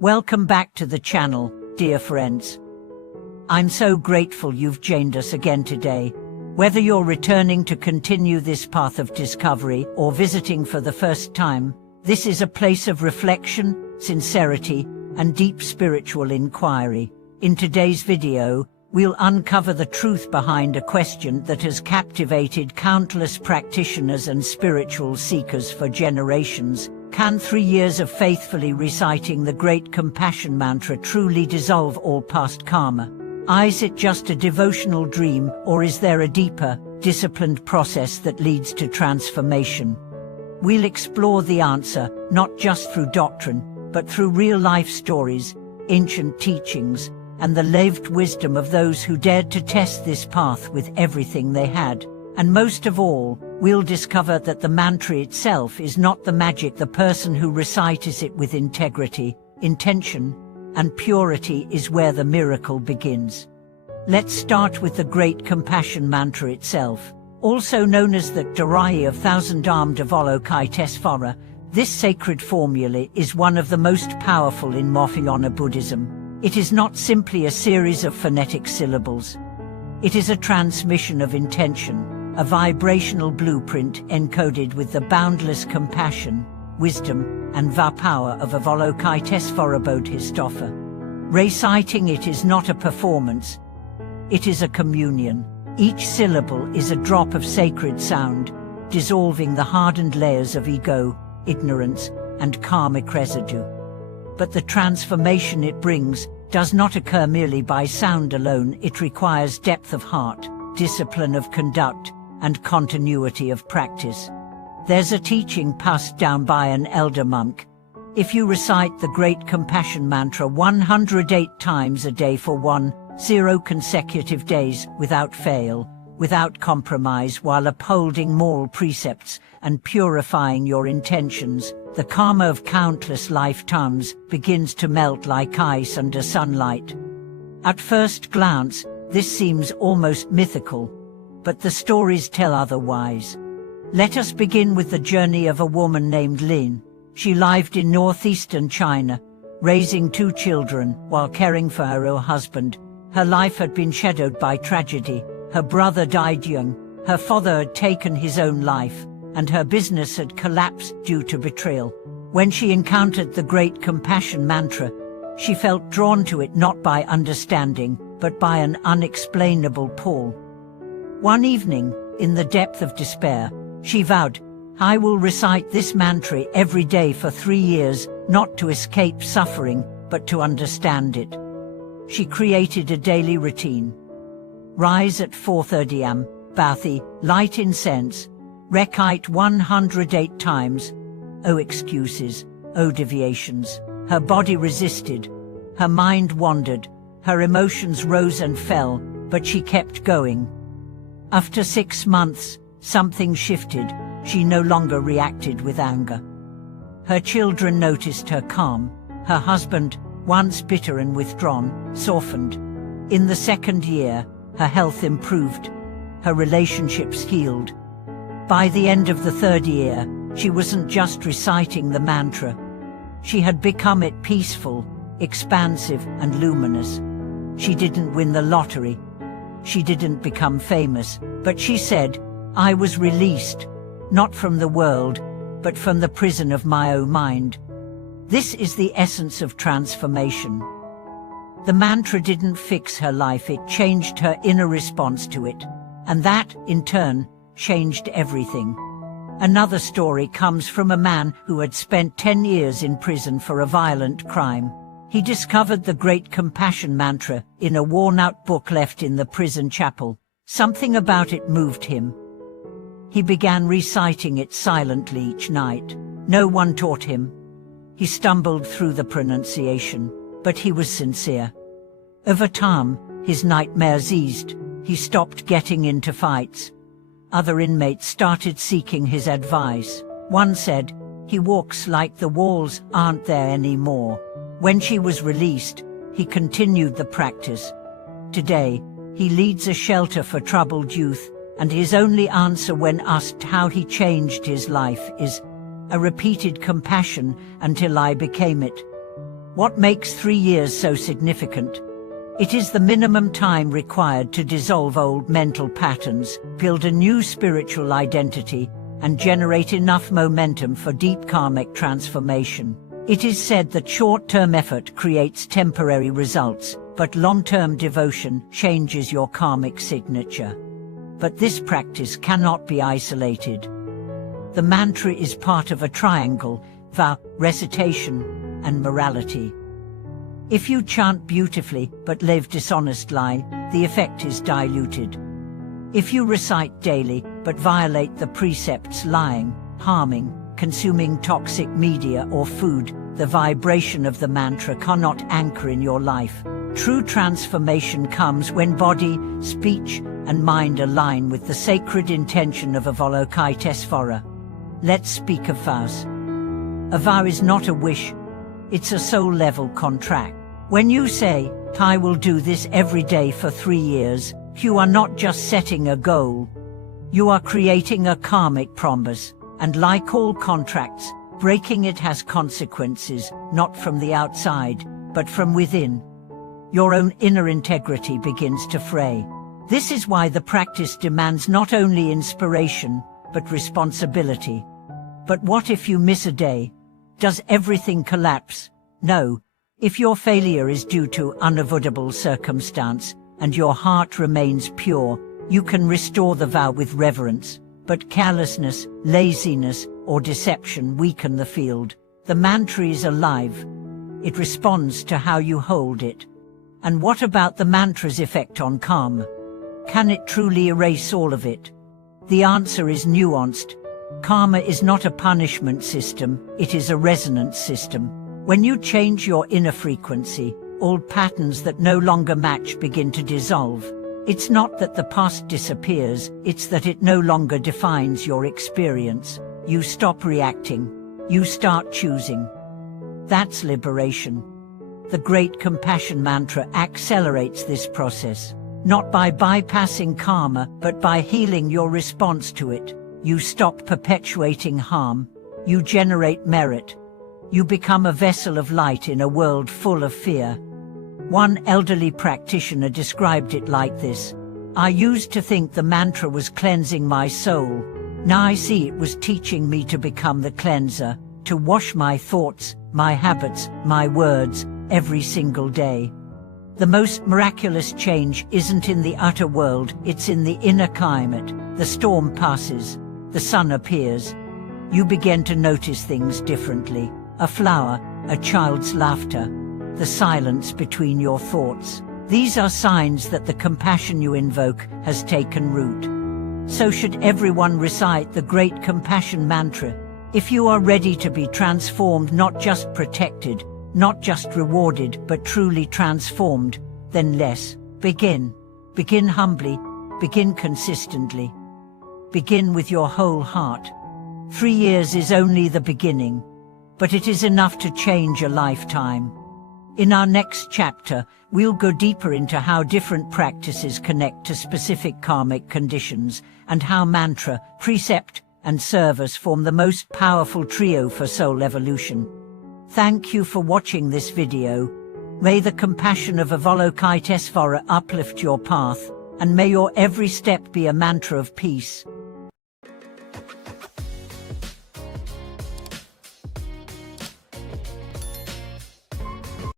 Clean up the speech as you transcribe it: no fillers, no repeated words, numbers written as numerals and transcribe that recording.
Welcome back to the channel, dear friends. I'm so grateful you've joined us again today. Whether you're returning to continue this path of discovery or visiting for the first time, this is a place of reflection, sincerity, and deep spiritual inquiry. In today's video, we'll uncover the truth behind a question that has captivated countless practitioners and spiritual seekers for generations. Can 3 years of faithfully reciting the great compassion mantra truly dissolve all past karma? Is it just a devotional dream, or is there a deeper, disciplined process that leads to transformation? We'll explore the answer, not just through doctrine, but through real-life stories, ancient teachings, and the lived wisdom of those who dared to test this path with everything they had. And most of all, we'll discover that the mantra itself is not the magic. The person who recites it with integrity, intention, and purity is where the miracle begins. Let's start with the great compassion mantra itself, also known as the Dharai of Thousand-Armed Avalokitesvara. This sacred formula is one of the most powerful in Mahayana Buddhism. It is not simply a series of phonetic syllables. It is a transmission of intention, a vibrational blueprint encoded with the boundless compassion, wisdom, and power of Avalokitesvara Bodhisattva. Reciting it is not a performance. It is a communion. Each syllable is a drop of sacred sound, dissolving the hardened layers of ego, ignorance, and karmic residue. But the transformation it brings does not occur merely by sound alone. It requires depth of heart, discipline of conduct, and continuity of practice. There's a teaching passed down by an elder monk. If you recite the great compassion mantra 108 times a day for 10 consecutive days without fail, without compromise, while upholding moral precepts and purifying your intentions, the karma of countless lifetimes begins to melt like ice under sunlight. At first glance, this seems almost mythical, but the stories tell otherwise. Let us begin with the journey of a woman named Lin. She lived in northeastern China, raising 2 children while caring for her ill husband. Her life had been shadowed by tragedy. Her brother died young, her father had taken his own life, and her business had collapsed due to betrayal. When she encountered the great compassion mantra, she felt drawn to it not by understanding, but by an unexplainable pull. One evening, in the depth of despair, she vowed, "I will recite this mantra every day for 3 years, not to escape suffering, but to understand it." She created a daily routine. Rise at 4:30 am, bathi, light incense, recite 108 times. Oh excuses, oh deviations. Her body resisted, her mind wandered, her emotions rose and fell, but she kept going. After 6 months, something shifted. She no longer reacted with anger. Her children noticed her calm. Her husband, once bitter and withdrawn, softened. In the 2nd year, her health improved. Her relationships healed. By the end of the 3rd year, she wasn't just reciting the mantra. She had become it peaceful, expansive, and luminous. She didn't win the lottery. She didn't become famous, but she said, "I was released, not from the world, but from the prison of my own mind." This is the essence of transformation. The mantra didn't fix her life, it changed her inner response to it. And that, in turn, changed everything. Another story comes from a man who had spent 10 years in prison for a violent crime. He discovered the great compassion mantra in a worn-out book left in the prison chapel. Something about it moved him. He began reciting it silently each night. No one taught him. He stumbled through the pronunciation, but he was sincere. Over time, his nightmares eased. He stopped getting into fights. Other inmates started seeking his advice. One said, "He walks like the walls aren't there anymore." When she was released, he continued the practice. Today, he leads a shelter for troubled youth, and his only answer when asked how he changed his life is, "I repeated compassion until I became it." What makes 3 years so significant? It is the minimum time required to dissolve old mental patterns, build a new spiritual identity, and generate enough momentum for deep karmic transformation. It is said that short-term effort creates temporary results, but long-term devotion changes your karmic signature. But this practice cannot be isolated. The mantra is part of a triangle: vow, recitation, and morality. If you chant beautifully but live dishonestly, the effect is diluted. If you recite daily but violate the precepts, lying, harming, consuming toxic media or food, the vibration of the mantra cannot anchor in your life. True transformation comes when body, speech, and mind align with the sacred intention of Avalokitesvara. Let's speak of vows. A vow is not a wish, it's a soul-level contract. When you say, "I will do this every day for 3 years," you are not just setting a goal. You are creating a karmic promise, and like all contracts, breaking it has consequences, not from the outside, but from within. Your own inner integrity begins to fray. This is why the practice demands not only inspiration, but responsibility. But what if you miss a day? Does everything collapse? No. If your failure is due to unavoidable circumstance, and your heart remains pure, you can restore the vow with reverence. But carelessness, laziness, or deception weaken the field. The mantra is alive. It responds to how you hold it. And what about the mantra's effect on karma? Can it truly erase all of it? The answer is nuanced. Karma is not a punishment system, it is a resonance system. When you change your inner frequency, old patterns that no longer match begin to dissolve. It's not that the past disappears, it's that it no longer defines your experience. You stop reacting. You start choosing. That's liberation. The Great Compassion Mantra accelerates this process, not by bypassing karma, but by healing your response to it. You stop perpetuating harm. You generate merit. You become a vessel of light in a world full of fear. One elderly practitioner described it like this: "I used to think the mantra was cleansing my soul. Now I see it was teaching me to become the cleanser, to wash my thoughts, my habits, my words, every single day." The most miraculous change isn't in the outer world, it's in the inner climate. The storm passes. The sun appears. You begin to notice things differently. A flower, a child's laughter, the silence between your thoughts. These are signs that the compassion you invoke has taken root. So should everyone recite the Great Compassion Mantra. If you are ready to be transformed, not just protected, not just rewarded, but truly transformed, then let's begin. Begin humbly, begin consistently. Begin with your whole heart. 3 years is only the beginning, but it is enough to change a lifetime. In our next chapter, we'll go deeper into how different practices connect to specific karmic conditions, and how mantra, precept, and service form the most powerful trio for soul evolution. Thank you for watching this video. May the compassion of Avalokitesvara uplift your path, and may your every step be a mantra of peace.